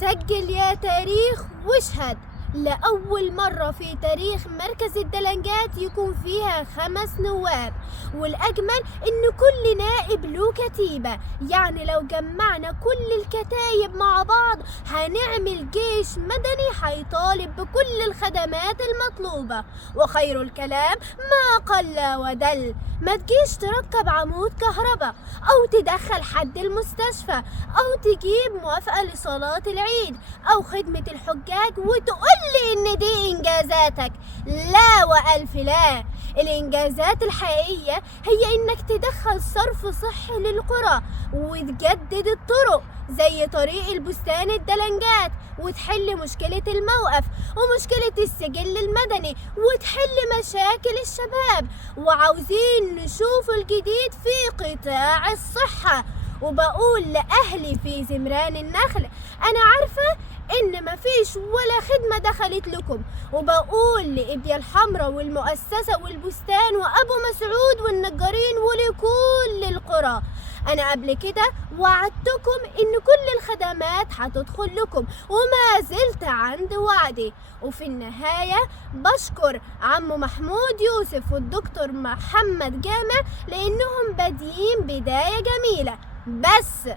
سجل يا تاريخ واشهد. لأول مرة في تاريخ مركز الدلنجات يكون فيها 5 نواب، والأجمل إن كل نائب له كتيبة، يعني لو جمعنا كل الكتايب مع بعض هنعمل جيش مدني هيطالب بكل الخدمات المطلوبة. وخير الكلام ما قل ودل. ما تجيش تركب عمود كهرباء أو تدخل حد المستشفى أو تجيب موافقة لصلاة العيد أو خدمة الحجاج وتقول لي إن دي إنجازاتك. لا وألف لا. الإنجازات الحقيقية هي إنك تدخل صرف صحي للقرى وتجدد الطرق زي طريق البستان الدلنجات، وتحل مشكلة الموقف ومشكلة السجل المدني وتحل مشاكل الشباب. وعاوزين نشوف الجديد في قطاع الصحة. وبقول لأهلي في زمران النخل أنا عارفة إن مفيش ولا خدمة دخلت لكم، وبقول لإبيا الحمراء والمؤسسة والبستان وأبو مسعود والنجارين ولكل القرى أنا قبل كده وعدتكم إن كل الخدمات هتدخل لكم وما زلت عند وعدي. وفي النهاية بشكر عمو محمود يوسف والدكتور محمد جامع لأنهم بادئين بداية جميلة، بس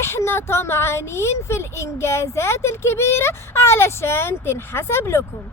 إحنا طمعانين في الإنجازات الكبيرة علشان تنحسب لكم.